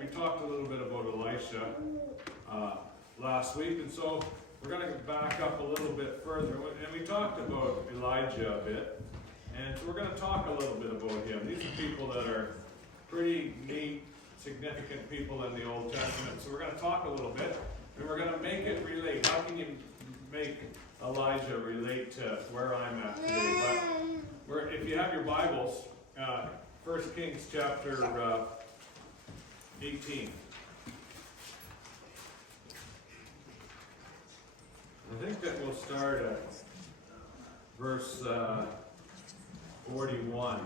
we talked a little bit about Elisha last week, and so we're going to back up a little bit further. And we talked about Elijah a bit, and so we're going to talk a little bit about him. These are people that are pretty neat, significant people in the Old Testament. So we're going to talk a little bit, and we're going to make it relate. How can you make Elijah relate to where I'm at today? But if you have your Bibles, 1 Kings chapter 18. I think that we'll start at verse 41.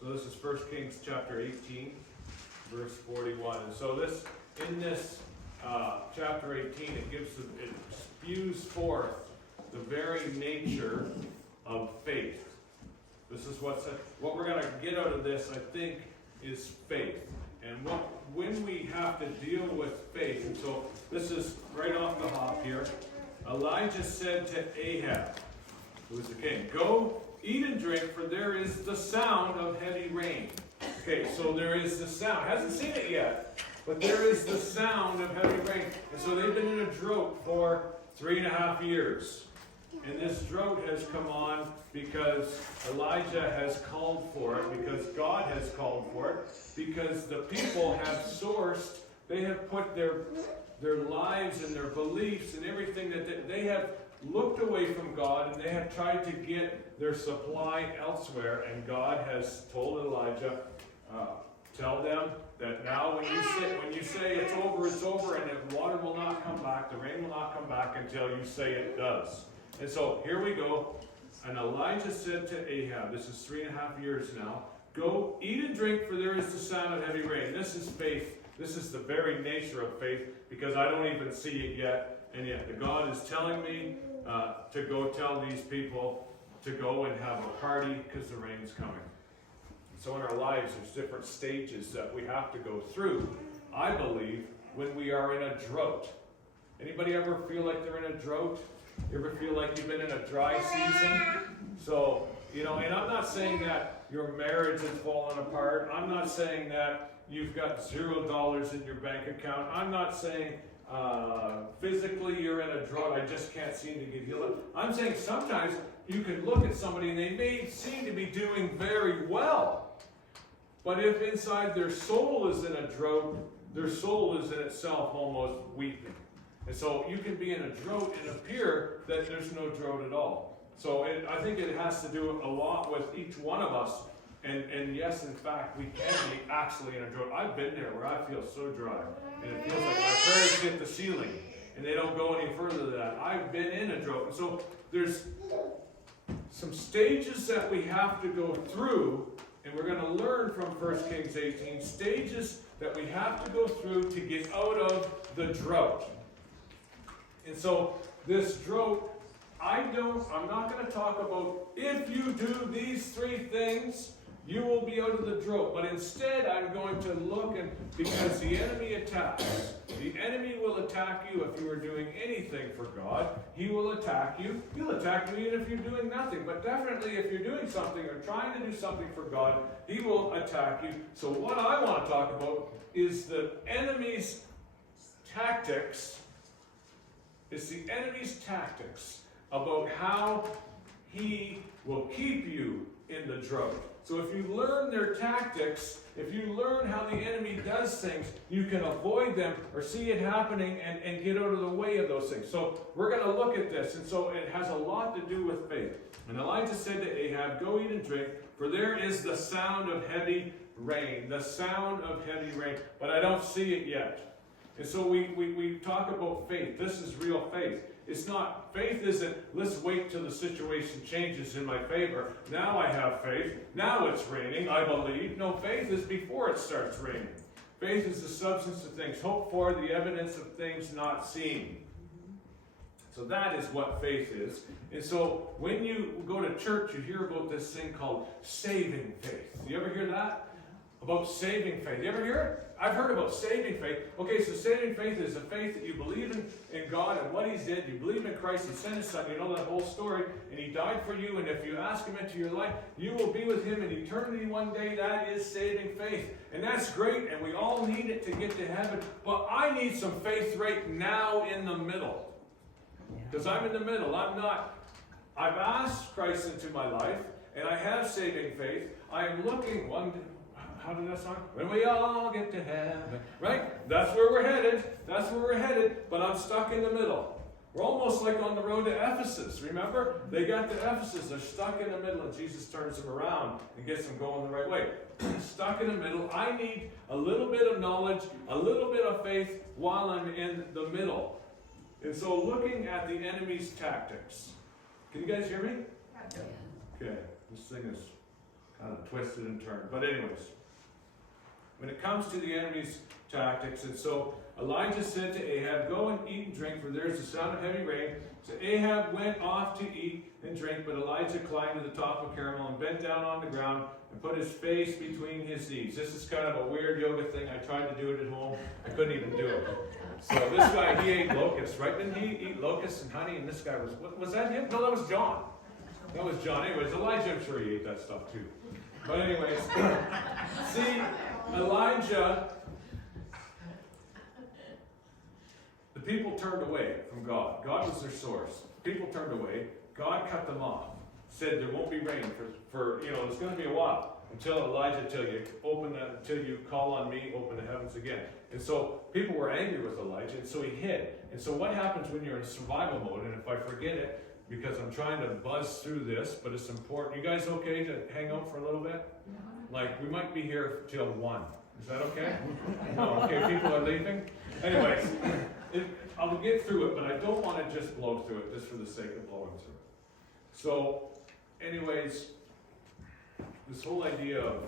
So this is 1 Kings chapter 18, verse 41. And so in this chapter 18, it spews forth the very nature of faith. This is what we're going to get out of this, I think, is faith. And when we have to deal with faith, and so this is right off the hop here. Elijah said to Ahab, who was the king, "Go, eat and drink, for there is the sound of heavy rain." Okay, so there is the sound. Hasn't seen it yet, but there is the sound of heavy rain. And so they've been in a drought for 3.5 years. And this drought has come on because Elijah has called for it, because God has called for it, because the people have they have put their lives and their beliefs and everything that they have looked away from God, and they have tried to get their supply elsewhere. And God has told Elijah, tell them that now when you say it's over, and the water will not come back, the rain will not come back until you say it does. And so here we go. And Elijah said to Ahab, this is 3.5 years now, "Go, eat and drink, for there is the sound of heavy rain." This is faith. This is the very nature of faith, because I don't even see it yet. And yet God is telling me to go tell these people to go and have a party because the rain's coming. So in our lives, there's different stages that we have to go through, I believe, when we are in a drought. Anybody ever feel like they're in a drought? You ever feel like you've been in a dry season? So, and I'm not saying that your marriage has fallen apart. I'm not saying that you've got $0 in your bank account. I'm not saying physically you're in a drought. I just can't seem to get healed. I'm saying sometimes you can look at somebody and they may seem to be doing very well. But if inside their soul is in a drought, their soul is in itself almost weeping. And so you can be in a drought and appear that there's no drought at all. So I think it has to do a lot with each one of us. And yes, in fact, we can be actually in a drought. I've been there where I feel so dry. And it feels like my prayers hit the ceiling. And they don't go any further than that. I've been in a drought. And so there's some stages that we have to go through. And we're going to learn from 1 Kings 18. Stages that we have to go through to get out of the drought. And so this drought, I'm not going to talk about if you do these 3 things, you will be out of the drought. But instead, I'm going to look, because the enemy attacks. The enemy will attack you if you are doing anything for God. He will attack you. He'll attack you even if you're doing nothing. But definitely if you're doing something or trying to do something for God, he will attack you. So what I want to talk about is the enemy's tactics. It's the enemy's tactics about how he will keep you in the drought. So if you learn their tactics, if you learn how the enemy does things, you can avoid them or see it happening and get out of the way of those things. So we're going to look at this. And so it has a lot to do with faith. And Elijah said to Ahab, "Go eat and drink, for there is the sound of heavy rain." The sound of heavy rain. But I don't see it yet. And so we talk about faith. This is real faith. It's not, faith isn't, let's wait till the situation changes in my favor. Now I have faith. Now it's raining, I believe. No, faith is before it starts raining. Faith is the substance of things hoped for, the evidence of things not seen. So that is what faith is. And so when you go to church, you hear about this thing called saving faith. You ever hear that? about saving faith. You ever hear it? I've heard about saving faith. Okay, so saving faith is a faith that you believe in God and what He's did. You believe in Christ. He sent His Son. You know that whole story. And He died for you. And if you ask Him into your life, you will be with Him in eternity one day. That is saving faith. And that's great. And we all need it to get to heaven. But I need some faith right now in the middle. Because I'm in the middle. I've asked Christ into my life. And I have saving faith. I am looking how did that song? When we all get to heaven. Right? That's where we're headed. That's where we're headed. But I'm stuck in the middle. We're almost like on the road to Ephesus. Remember? They got to Ephesus. They're stuck in the middle. And Jesus turns them around and gets them going the right way. Stuck in the middle. I need a little bit of knowledge, a little bit of faith while I'm in the middle. And so looking at the enemy's tactics. Can you guys hear me? Okay. This thing is kind of twisted and turned. But anyways. When it comes to the enemy's tactics, and so Elijah said to Ahab, "Go and eat and drink, for there is the sound of heavy rain." So Ahab went off to eat and drink, but Elijah climbed to the top of Carmel and bent down on the ground and put his face between his knees. This is kind of a weird yoga thing. I tried to do it at home. I couldn't even do it. So this guy, he ate locusts, right? Didn't he eat locusts and honey? And this guy was that him? No, that was John. That was John. Anyways, Elijah, I'm sure he ate that stuff too. But anyways, see, Elijah, the people turned away from God. God was their source. People turned away. God cut them off. Said there won't be rain for it's going to be a while until Elijah, until you call on me, open the heavens again. And so people were angry with Elijah, and so he hid. And so what happens when you're in survival mode? And if I forget it, because I'm trying to buzz through this, but it's important. You guys okay to hang out for a little bit? Like, we might be here till 1. Is that okay? No, okay, people are leaving? Anyways, I'll get through it, but I don't want to just blow through it, just for the sake of blowing through it. So, anyways, this whole idea of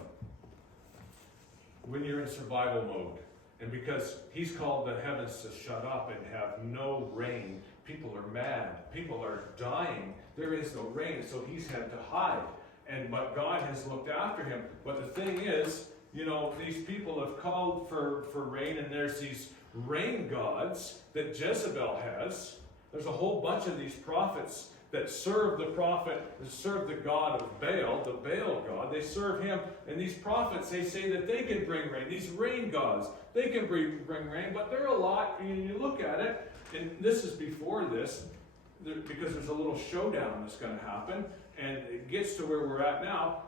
when you're in survival mode, and because he's called the heavens to shut up and have no rain, people are mad, people are dying, there is no rain, so he's had to hide. But God has looked after him. But the thing is, these people have called for rain, and there's these rain gods that Jezebel has. There's a whole bunch of these prophets that serve the god of Baal, the Baal god. They serve him, and these prophets, they say that they can bring rain. These rain gods, they can bring rain, but they're a lot. You look at it, and this is before this, because there's a little showdown that's going to happen, and it gets to where we're at now.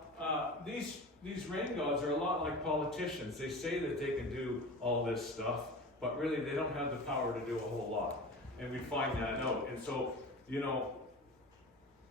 These rain gods are a lot like politicians. They say that they can do all this stuff, but really they don't have the power to do a whole lot. And we find that out. And so,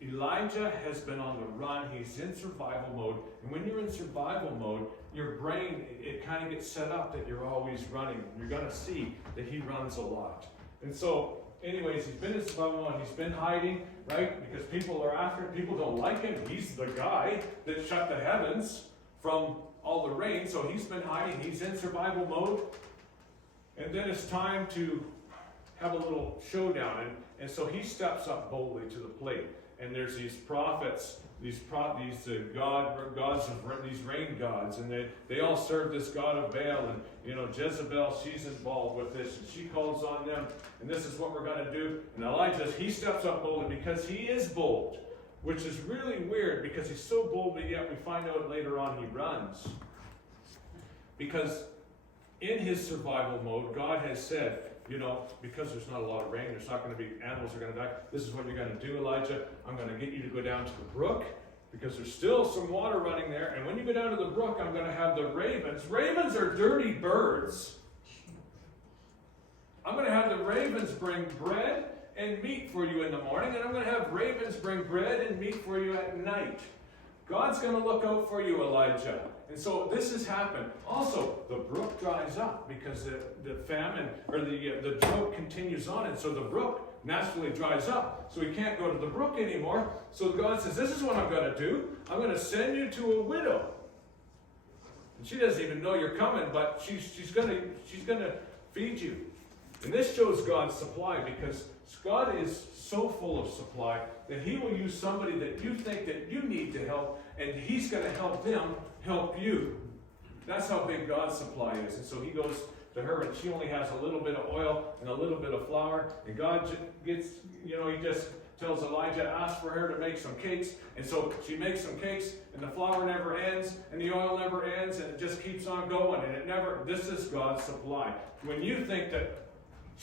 Elijah has been on the run. He's in survival mode. And when you're in survival mode, your brain, it kind of gets set up that you're always running. You're going to see that he runs a lot. And so, anyways, he's been in survival mode. He's been hiding, right? Because people are after him. People don't like him. He's the guy that shut the heavens from all the rain. So he's been hiding. He's in survival mode. And then it's time to have a little showdown. And so he steps up boldly to the plate. And there's these prophets, these rain gods, and they all serve this god of Baal, and Jezebel, she's involved with this, and she calls on them, and this is what we're going to do. And Elijah, he steps up boldly because he is bold, which is really weird because he's so bold, but yet we find out later on he runs. Because in his survival mode, God has said, because there's not a lot of rain, there's not going to be, animals are going to die. This is what you're going to do, Elijah. I'm going to get you to go down to the brook because there's still some water running there. And when you go down to the brook, I'm going to have the ravens. Ravens are dirty birds. I'm going to have the ravens bring bread and meat for you in the morning, and I'm going to have ravens bring bread and meat for you at night. God's going to look out for you, Elijah. And so this has happened. Also, the brook dries up because the famine or the drought continues on. And so the brook naturally dries up. So he can't go to the brook anymore. So God says, this is what I'm going to do. I'm going to send you to a widow. And she doesn't even know you're coming, but she's going to feed you. And this shows God's supply because God is so full of supply that he will use somebody that you think that you need to help, and he's going to help them help you. That's how big God's supply is. And so he goes to her, and she only has a little bit of oil and a little bit of flour. And God gets, he just tells Elijah, ask for her to make some cakes. And so she makes some cakes, and the flour never ends, and the oil never ends, and it just keeps on going. And this is God's supply. When you think that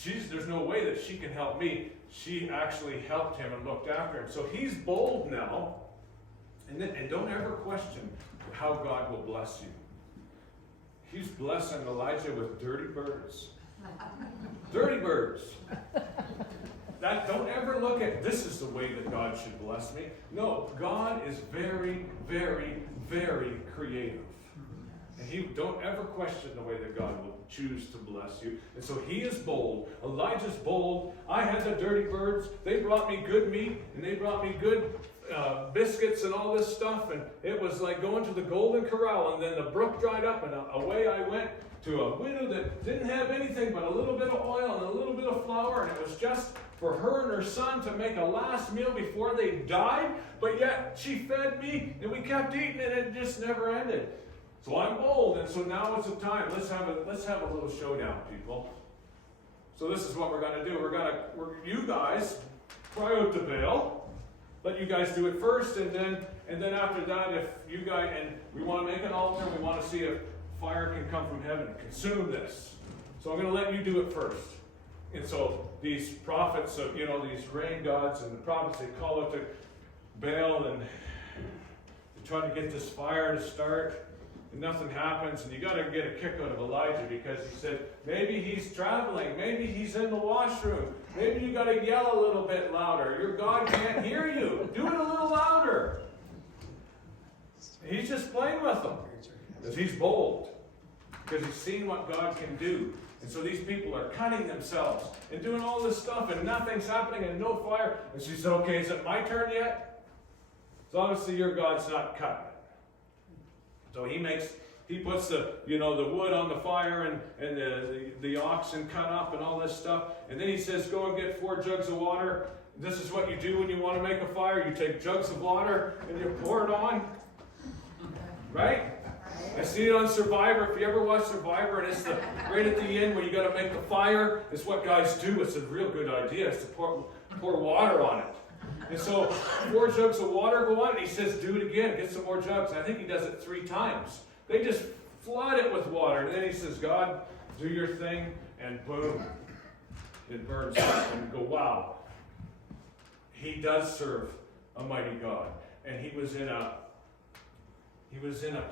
there's no way that she can help me, she actually helped him and looked after him. So he's bold now. And don't ever question how God will bless you. He's blessing Elijah with dirty birds. Dirty birds. Don't ever look at, this is the way that God should bless me. No, God is very, very, very creative. And don't ever question the way that God will choose to bless you. And so he is bold. Elijah's bold. I had the dirty birds. They brought me good meat, and they brought me good biscuits and all this stuff, and it was like going to the Golden Corral. And then the brook dried up, and away I went to a widow that didn't have anything but a little bit of oil and a little bit of flour, and it was just for her and her son to make a last meal before they died. But yet she fed me, and we kept eating, and it just never ended. So I'm bold, and so now it's the time. Let's have a little showdown, people. So this is what we're going to do. You guys cry out to Baal. Let you guys do it first, and then after that, if you guys, and we want to make an altar, we want to see if fire can come from heaven and consume this. So I'm going to let you do it first. And so these prophets, these rain gods and the prophets, they call out to Baal and they try to get this fire to start, and nothing happens. And you got to get a kick out of Elijah, because he said, maybe he's traveling, maybe he's in the washroom, maybe you got to yell a little bit louder. Your God can't hear you. Do it a little louder. He's just playing with them because he's bold, because he's seen what God can do. And so these people are cutting themselves and doing all this stuff, and nothing's happening and no fire. And she said, okay, is it my turn yet? So obviously your God's not cutting it. So he puts the wood on the fire, and the oxen cut up and all this stuff. And then he says, go and get 4 jugs of water. This is what you do when you want to make a fire. You take jugs of water and you pour it on. Right? I see it on Survivor. If you ever watch Survivor, and it's right at the end where you got to make the fire, it's what guys do. It's a real good idea. It's to pour water on it. And so 4 jugs of water go on, and he says, do it again. Get some more jugs. And I think he does it 3 times. They just flood it with water. And then he says, God, do your thing. And boom, it burns up. And you go, wow. He does serve a mighty God. And he was in a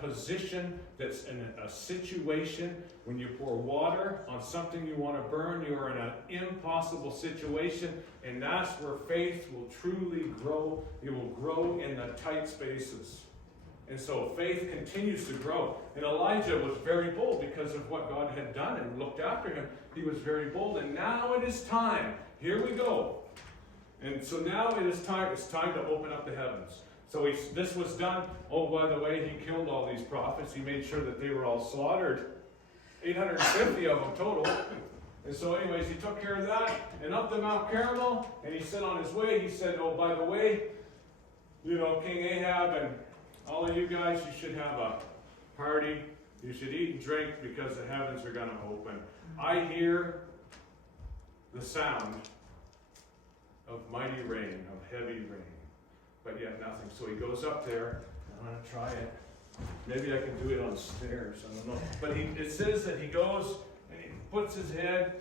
position that's in a situation when you pour water on something you want to burn, you are in an impossible situation, and that's where faith will truly grow. It will grow in the tight spaces. And so faith continues to grow. And Elijah was very bold because of what God had done and looked after him. He was very bold, and now it is time. Here we go. And so now it is time. It's time to open up the heavens. So this was done. Oh, by the way, he killed all these prophets. He made sure that they were all slaughtered. 850 of them total. And so anyways, he took care of that. And up to Mount Carmel, and he said on his way, he said, oh, by the way, King Ahab and all of you guys, you should have a party. You should eat and drink because the heavens are going to open. I hear the sound of mighty rain, of heavy rain. But yet nothing. So he goes up there. I'm going to try it. Maybe I can do it on stairs. I don't know. But it says that he goes and he puts his head.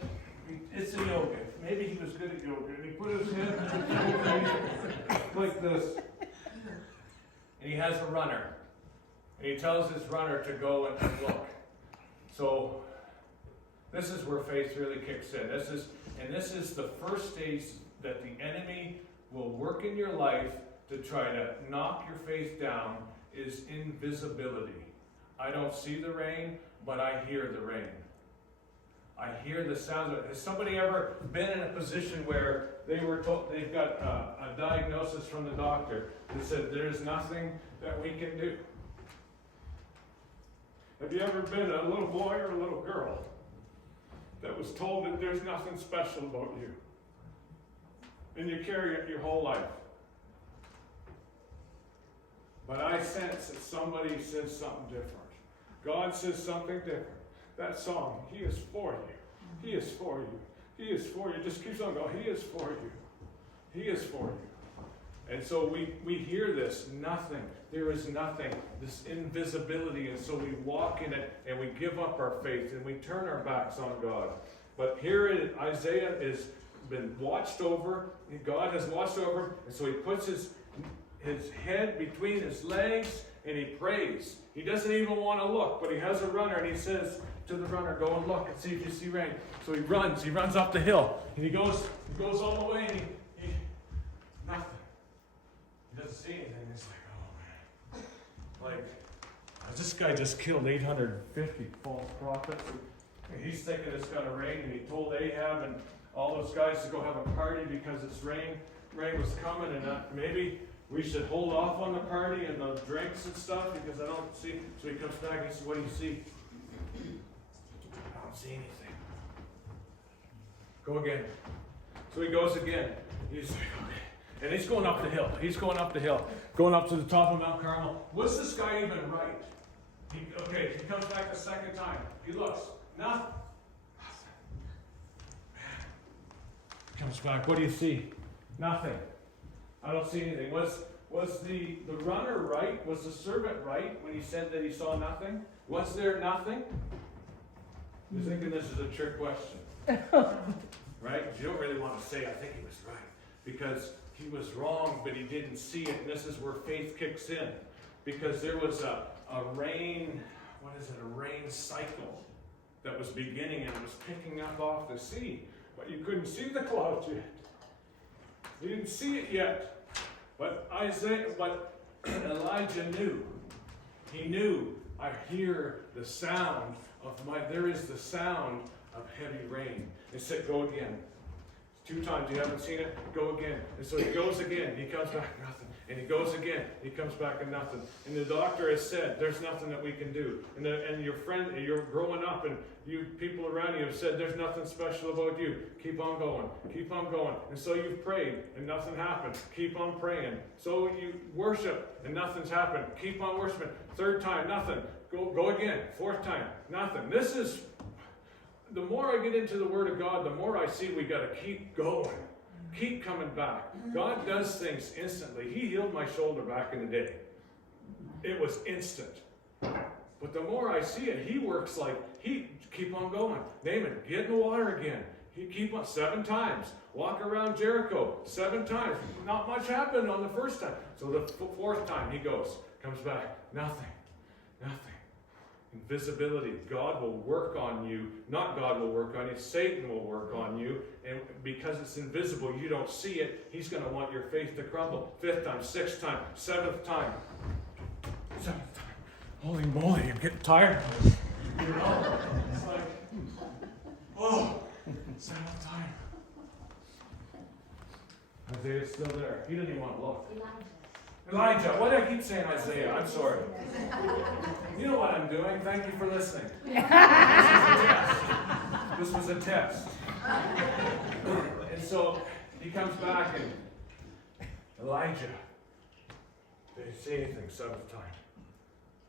It's a yoga. Maybe he was good at yoga. And he put his head like this. And he has a runner. And he tells his runner to go and look. So this is where faith really kicks in. This is the first stage that the enemy will work in your life to try to knock your faith down, is invisibility. I don't see the rain, but I hear the rain. I hear the sound of it. Has somebody ever been in a position where they were told they've got a diagnosis from the doctor that said there's nothing that we can do? Have you ever been a little boy or a little girl that was told that there's nothing special about you? And you carry it your whole life. But I sense that somebody says something different. God says something different. That song, He is for you. He is for you. He is for you. It just keeps on going. He is for you. He is for you. And so we hear this, nothing. There is nothing. This invisibility. And so we walk in it and we give up our faith and we turn our backs on God. But here Isaiah has been watched over. God has watched over him. And so he puts his head between his legs and he prays. He doesn't even want to look, but he has a runner and he says to the runner, go and look and see if you see rain. So he runs up the hill and he goes all the way and he nothing. He doesn't see anything. He's like, oh man. Like, this guy just killed 850 false prophets. And he's thinking it's going to rain, and he told Ahab and all those guys to go have a party because it's rain was coming, and maybe we should hold off on the party and the drinks and stuff because I don't see. So he comes back and he says, what do you see? I don't see anything. Go again. So he goes again. He's like, okay. And he's going up the hill. He's going up the hill. Going up to the top of Mount Carmel. Was this guy even right? He comes back the second time. He looks. Nothing. He comes back. What do you see? Nothing. I don't see anything. Was the runner right? Was the servant right when he said that he saw nothing? Was there nothing? You're thinking this is a trick question. Right? You don't really want to say, I think he was right. Because he was wrong, but he didn't see it. And this is where faith kicks in. Because there was a rain, a rain cycle that was beginning and it was picking up off the sea. But you couldn't see the clouds yet. You didn't see it yet. But Elijah knew. He knew, I hear the sound there is the sound of heavy rain. It said, go again. 2 times, you haven't seen it, go again. And so he goes again, he comes back, nothing. And he goes again, he comes back and nothing. And the doctor has said, there's nothing that we can do. And your friend, you're growing up and people around you have said, there's nothing special about you. Keep on going, keep on going. And so you've prayed and nothing happened. Keep on praying. So you worship and nothing's happened. Keep on worshiping. 3rd time, nothing. Go again. 4th time, nothing. This is, the more I get into the Word of God, the more I see we got to keep going. Keep coming back. God does things instantly. He healed my shoulder back in the day. It was instant. But the more I see it, He works keep on going. Naaman, get in the water again. He keep on 7 times. Walk around Jericho 7 times. Not much happened on the 1st time. So the 4th time he comes back. Nothing. Invisibility. God will work on you. Not God will work on you. Satan will work on you. And because it's invisible, you don't see it. He's going to want your faith to crumble. 5th time, 6th time, 7th time. 7th time. Holy moly, I'm getting tired. You know? It's like, 7th time. Isaiah's still there. He didn't even want to look. Elijah. Why do I keep saying Isaiah? I'm sorry. You know what I'm doing. Thank you for listening. This was a test. And so he comes back and Elijah. Didn't say anything 7th time.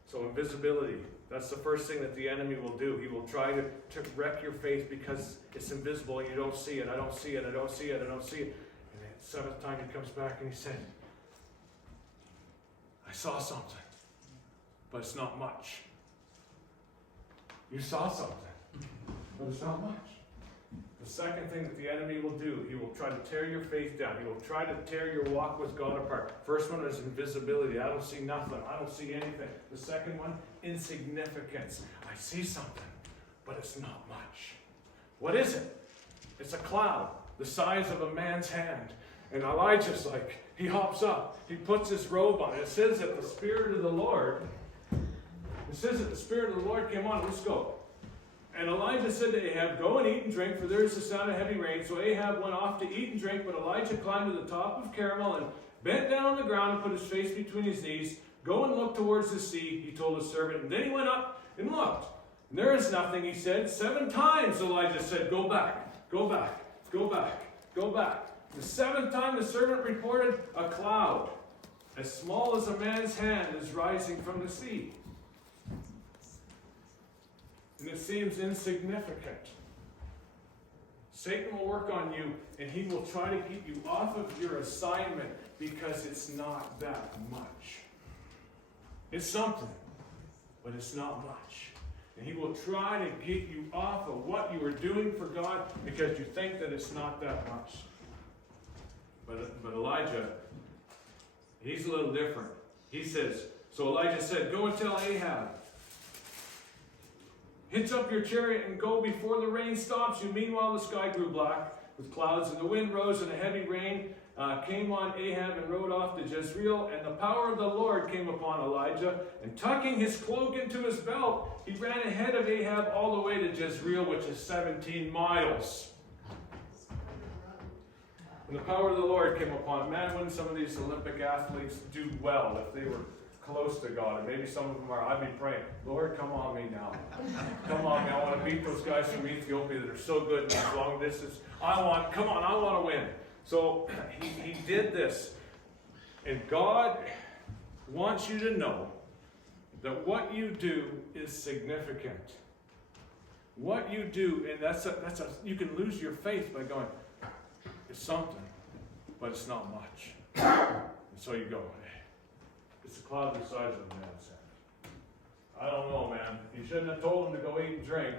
So invisibility. That's the first thing that the enemy will do. He will try to wreck your faith because it's invisible and you don't see it. I don't see it. I don't see it. I don't see it. And then 7th time he comes back and he said, I saw something, but it's not much. You saw something, but it's not much. The second thing that the enemy will do, he will try to tear your faith down. He will try to tear your walk with God apart. First one is invisibility. I don't see nothing. I don't see anything. The second one, insignificance. I see something, but it's not much. What is it? It's a cloud the size of a man's hand. And Elijah's like, he hops up. He puts his robe on. It says that the Spirit of the Lord, came on. Let's go. And Elijah said to Ahab, go and eat and drink, for there is the sound of heavy rain. So Ahab went off to eat and drink, but Elijah climbed to the top of Carmel and bent down on the ground and put his face between his knees. Go and look towards the sea, he told his servant. And then he went up and looked. And there is nothing, he said. 7 times Elijah said, go back, go back, go back, go back. The 7th time the servant reported, a cloud as small as a man's hand is rising from the sea. and it seems insignificant. Satan will work on you, and he will try to keep you off of your assignment because it's not that much. It's something, but it's not much. And he will try to get you off of what you are doing for God because you think that it's not that much. But Elijah, he's a little different. He says, so Elijah said, go and tell Ahab, hitch up your chariot and go before the rain stops you. Meanwhile, the sky grew black with clouds, and the wind rose, and a heavy rain came on Ahab and rode off to Jezreel. And the power of the Lord came upon Elijah, and tucking his cloak into his belt, he ran ahead of Ahab all the way to Jezreel, which is 17 miles. And the power of the Lord came upon him. Man, wouldn't some of these Olympic athletes do well if they were close to God? And maybe some of them are. I'd be praying, Lord, come on me now. Come on me. I want to beat those guys from Ethiopia that are so good in these long distance. I want to win. So he did this. And God wants you to know that what you do is significant. What you do, and you can lose your faith by going, it's something, but it's not much. And so you go, it's a cloud the size of a man's hand. I don't know, man. You shouldn't have told him to go eat and drink.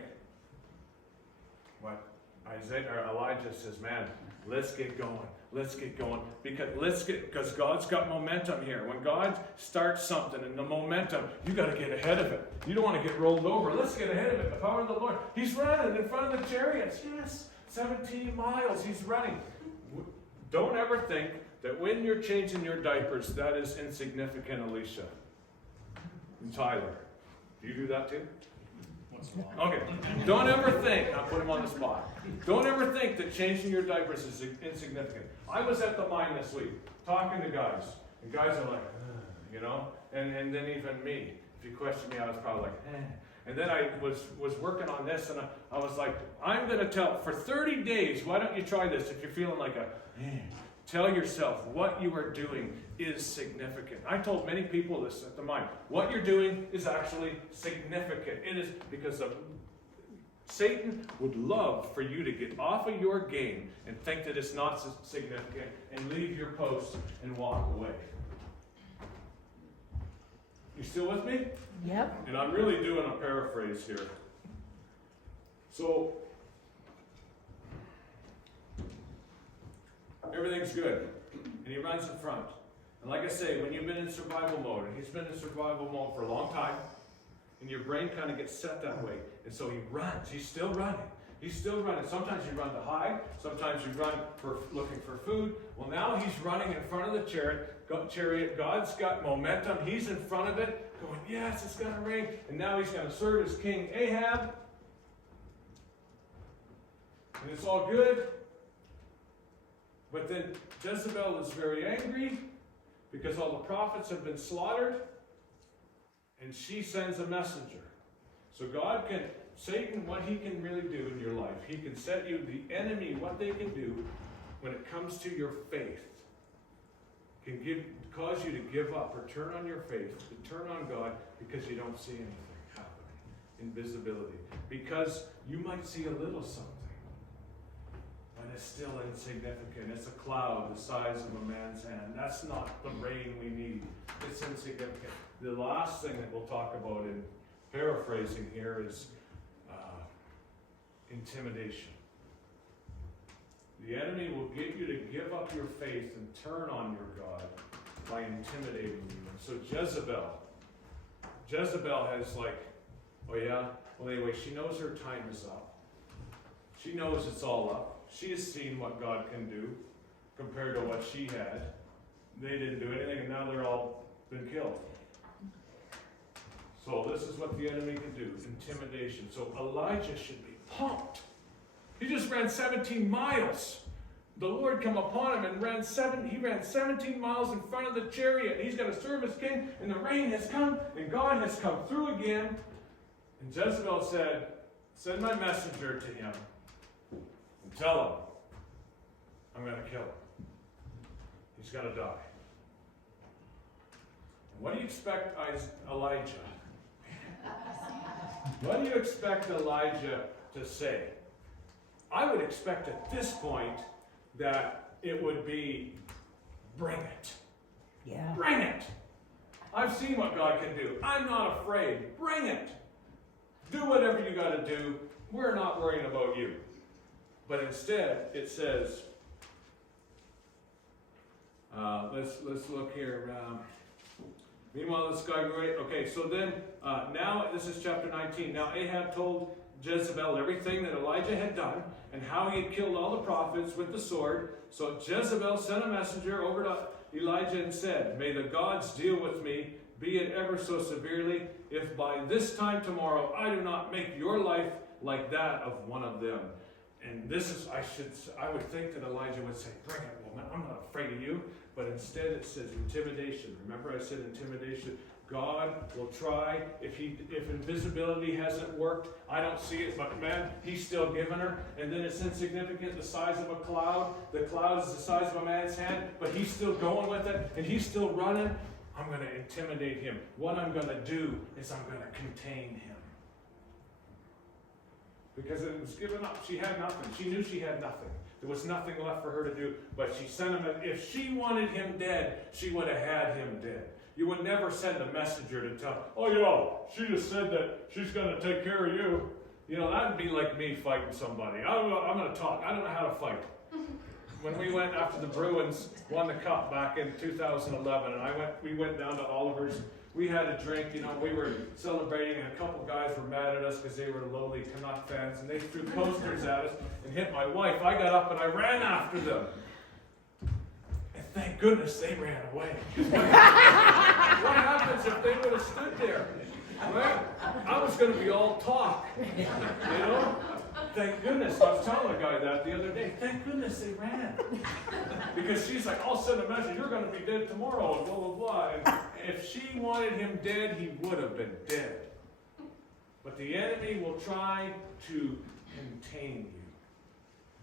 But Elijah says, man, let's get going. Let's get going. Because God's got momentum here. When God starts something and the momentum, you got to get ahead of it. You don't want to get rolled over. Let's get ahead of it. The power of the Lord. He's running in front of the chariots. Yes, 17 miles. He's running. Don't ever think that when you're changing your diapers, that is insignificant, Alicia. And Tyler. Do you do that too? Okay. Don't ever think, I'll put him on the spot. Don't ever think that changing your diapers is insignificant. I was at the mine this week, talking to guys. And guys are like, you know? And then even me. If you question me, I was probably like, And then I was working on this, and I was like, I'm going to tell, for 30 days, why don't you try this if you're feeling like tell yourself what you are doing is significant. I told many people this at the mine. What you're doing is actually significant. It is because Satan would love for you to get off of your game and think that it's not significant and leave your post and walk away. You still with me? Yep. And I'm really doing a paraphrase here. So, everything's good. And he runs in front. And like I say, when you've been in survival mode, and he's been in survival mode for a long time, and your brain kind of gets set that way. And so he runs. He's still running. He's still running. Sometimes you run to hide. Sometimes you run looking for food. Well, now he's running in front of the chariot. God's got momentum. He's in front of it, going, yes, it's going to rain. And now he's going to serve as King Ahab. And it's all good. But then Jezebel is very angry because all the prophets have been slaughtered. And she sends a messenger. So Satan, what he can really do in your life, he can set you, the enemy, what they can do when it comes to your faith, can cause you to give up or turn on your faith, to turn on God because you don't see anything happening. Invisibility. Because you might see a little something, but it's still insignificant. It's a cloud the size of a man's hand. That's not the rain we need. It's insignificant. The last thing that we'll talk about in paraphrasing here is intimidation. The enemy will get you to give up your faith and turn on your God by intimidating you. And so Jezebel has like, oh yeah? Well anyway, she knows her time is up. She knows it's all up. She has seen what God can do compared to what she had. They didn't do anything, and now they're all been killed. So this is what the enemy can do, intimidation. So Elijah should be pumped. He just ran 17 miles. The Lord come upon him and he ran 17 miles in front of the chariot. He's going to serve as king, and the rain has come, and God has come through again. And Jezebel said, send my messenger to him and tell him I'm going to kill him. He's going to die. And what do you expect Elijah? What do you expect Elijah to say? I would expect at this point that it would be, bring it. Yeah. Bring it. I've seen what God can do. I'm not afraid. Bring it. Do whatever you got to do. We're not worrying about you. But instead, it says, let's look here. Meanwhile, this guy, okay, so then, now, this is chapter 19. Now Ahab told Jezebel everything that Elijah had done and how he had killed all the prophets with the sword. So Jezebel sent a messenger over to Elijah and said, may the gods deal with me, be it ever so severely, if by this time tomorrow I do not make your life like that of one of them. And this is, I would think that Elijah would say, bring it, woman, I'm not afraid of you. But instead it says intimidation. Remember I said intimidation. God will try. If invisibility hasn't worked, I don't see it, but man, he's still giving her. And then it's insignificant, the size of a cloud. The cloud is the size of a man's hand, but he's still going with it, and he's still running. I'm going to intimidate him. What I'm going to do is I'm going to contain him. Because it was given up. She had nothing. She knew she had nothing. There was nothing left for her to do, but she sent him. If she wanted him dead, she would have had him dead. You would never send a messenger to tell, oh, she just said that she's going to take care of you. That would be like me fighting somebody. I'm going to talk. I don't know how to fight. When we went after the Bruins won the cup back in 2011, and we went down to Oliver's. We had a drink, we were celebrating, and a couple guys were mad at us because they were lowly Canuck fans, and they threw posters at us and hit my wife. I got up and I ran after them. And thank goodness they ran away. What happens if they would have stood there? Right? I was going to be all talk. Thank goodness. I was telling a guy that the other day. Thank goodness they ran. Because she's like, I'll send a message. You're going to be dead tomorrow, and blah, blah, blah. And if she wanted him dead, he would have been dead. But the enemy will try to contain you.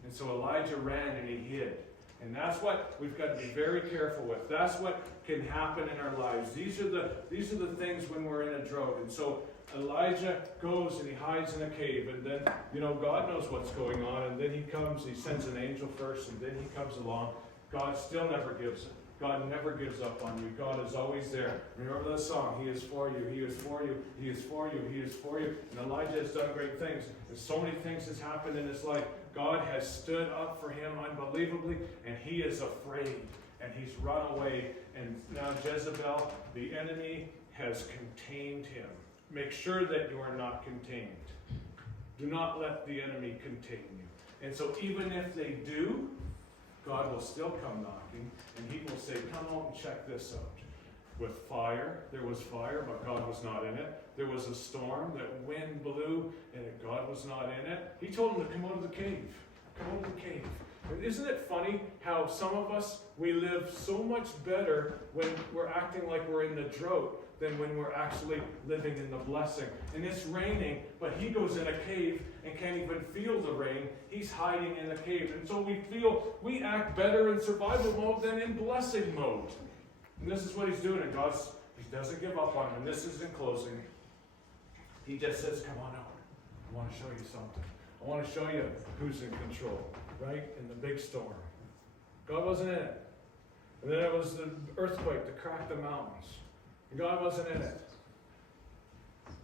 And so Elijah ran and he hid. And that's what we've got to be very careful with. That's what can happen in our lives. These are the things when we're in a drought. And so Elijah goes and he hides in a cave, and then, God knows what's going on, and then he sends an angel first, and then he comes along. God still never gives up. God never gives up on you. God is always there. Remember the song, He is for you, He is for you, He is for you, He is for you. And Elijah has done great things. And so many things has happened in his life. God has stood up for him unbelievably, and he is afraid, and he's run away. And now Jezebel, the enemy, has contained him. Make sure that you are not contained. Do not let the enemy contain you. And so even if they do, God will still come knocking, and he will say, come out and check this out. With fire, there was fire, but God was not in it. There was a storm, that wind blew, and God was not in it. He told him to come out of the cave. Come out of the cave. Isn't it funny how some of us, we live so much better when we're acting like we're in the drought than when we're actually living in the blessing. And it's raining, but he goes in a cave and can't even feel the rain. He's hiding in a cave. And so we act better in survival mode than in blessing mode. And this is what he's doing. And he doesn't give up on him. And this is in closing. He just says, come on out. I want to show you something. I want to show you who's in control, right? In the big storm. God wasn't in it. And then it was the earthquake that cracked the mountains. And God wasn't in it.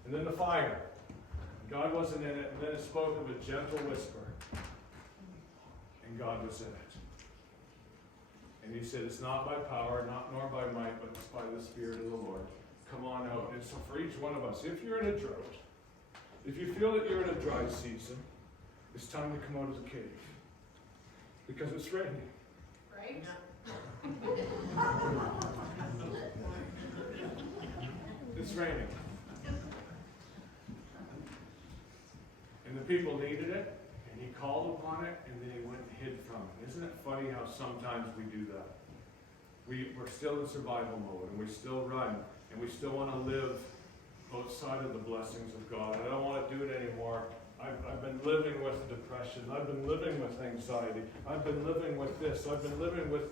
And then the fire. God wasn't in it. And then it spoke of a gentle whisper. And God was in it. And he said, it's not by power, nor by might, but it's by the Spirit of the Lord. Come on out. And so for each one of us, if you're in a drought, if you feel that you're in a dry season, it's time to come out of the cave. Because it's raining. Right? It's raining. And the people needed it, and he called upon it, and then he went and hid from it. Isn't it funny how sometimes we do that? We're still in survival mode, and we still run, and we still want to live outside of the blessings of God. I don't want to do it anymore. I've been living with depression. I've been living with anxiety. I've been living with this. I've been living with,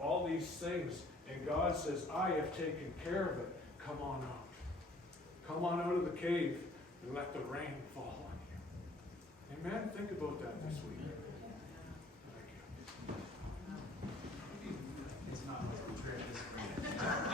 all these things. And God says, I have taken care of it. Come on out. come on out of the cave and let the rain fall on you. Amen? Think about that this week. Thank you. It's not like a prayer this great.